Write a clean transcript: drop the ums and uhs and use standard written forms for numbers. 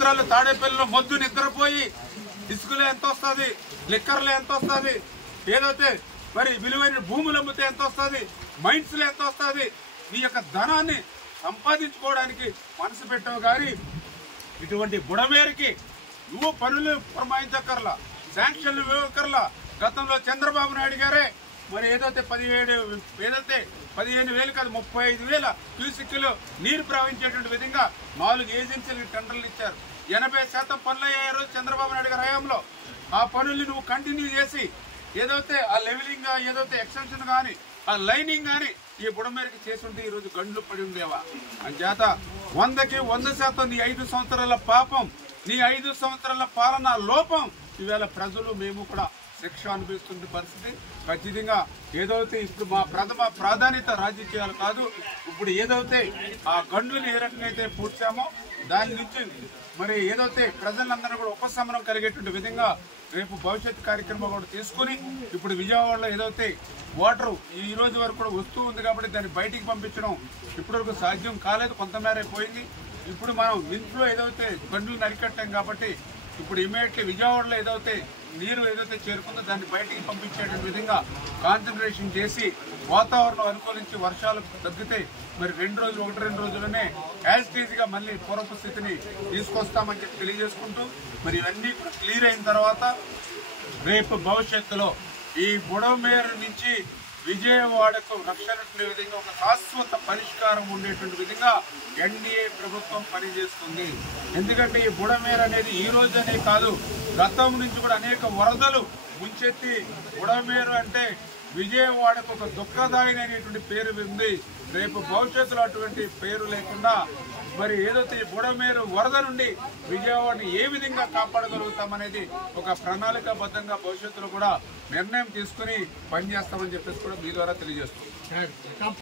చిత్రాలు తాడేపల్లిలో మొద్దు నిద్రపోయి ఇసుకలో ఎంత వస్తుంది, లిక్కర్లో ఎంత వస్తుంది, ఏదైతే మరి విలువైన భూములు అమ్మితే ఎంత వస్తుంది, మైండ్స్ లో ఎంత వస్తుంది, నీ యొక్క ధనాన్ని సంపాదించుకోవడానికి మనసు పెట్టావు. కానీ ఇటువంటి బుడమేరికి నువ్వు పనులు పురమాయించక్కర్లా, శాంక్షన్లు ఇవ్వకర్లా. గతంలో చంద్రబాబు నాయుడు గారే మరి ఏదైతే 15,000 కాదు 35,000 క్యూసిక్లు నీరు ప్రవహించేటువంటి విధంగా 4 ఏజెన్సీలకు టెండర్లు ఇచ్చారు. 80% పనులు అయ్యాయి రోజు చంద్రబాబు నాయుడు గారి హయాంలో. ఆ పనుల్ని నువ్వు కంటిన్యూ చేసి ఏదైతే ఆ లెవెలింగ్ ఏదైతే ఎక్స్టెన్షన్ కానీ ఆ లైనింగ్ కానీ ఈ బుడమేరకు చేసుంటే ఈ రోజు గండ్లు పడి ఉండేవా. అంచేత 100కి 100% నీ 5 సంవత్సరాల పాపం, నీ 5 సంవత్సరాల పాలన లోపం ఈవేళ ప్రజలు మేము కూడా శిక్ష అనిపిస్తున్న పరిస్థితి. ఖచ్చితంగా ఏదైతే ఇప్పుడు మా ప్రథమ ప్రాధాన్యత రాజకీయాలు కాదు, ఇప్పుడు ఏదైతే ఆ గండ్లను ఏ రకంగా అయితే పూడ్చామో దాని నుంచి మరి ఏదైతే ప్రజలందరూ కూడా ఉపశమనం కలిగేటువంటి విధంగా రేపు భవిష్యత్ కార్యక్రమం కూడా తీసుకుని ఇప్పుడు విజయవాడలో ఏదైతే వాటర్ ఈ రోజు వరకు కూడా వస్తూ ఉంది కాబట్టి దాన్ని బయటికి పంపించడం ఇప్పటివరకు సాధ్యం కాలేదు, కొంతమేర పోయింది. ఇప్పుడు మనం ఇన్ఫ్లో ఏదైతే గండ్లు నరికట్టాం కాబట్టి ఇప్పుడు ఇమీడియట్లీ విజయవాడలో ఏదైతే నీరు ఏదైతే చేరుకుందో దాన్ని బయటికి పంపించేటువంటి విధంగా కాన్సన్ట్రేషన్ చేసి వాతావరణం అనుకూలించి వర్షాలు తగ్గితే మరి 1-2 రోజుల్లోనే యాజిటీజ్గా మళ్ళీ పూర్వపు స్థితిని తీసుకొస్తామని చెప్పి తెలియజేసుకుంటూ మరి ఇవన్నీ కూడా క్లియర్ అయిన తర్వాత రేపు భవిష్యత్తులో ఈ బుడమేరు నుంచి విజయవాడకు రక్షణ విధంగా ఒక శాశ్వత పరిష్కారం ఉండేటువంటి విధంగా ఎన్డీఏ ప్రభుత్వం పనిచేస్తుంది. ఎందుకంటే ఈ బుడమేరు అనేది ఈ రోజనే కాదు, గతం నుంచి కూడా అనేక వరదలు ముంచెత్తి బుడమేరు అంటే విజయవాడకు ఒక దుఃఖదాయనైనటువంటి పేరు ఉంది. రేపు భవిష్యత్తులో అటువంటి పేరు లేకుండా మరి ఏదైతే ఈ బుడమేరు వరద నుండి విజయవాడని ఏ విధంగా కాపాడగలుగుతామనేది ఒక ప్రణాళికాబద్ధంగా భవిష్యత్తులో కూడా నిర్ణయం తీసుకుని పనిచేస్తామని చెప్పేసి కూడా మీ ద్వారా తెలియజేస్తున్నాం.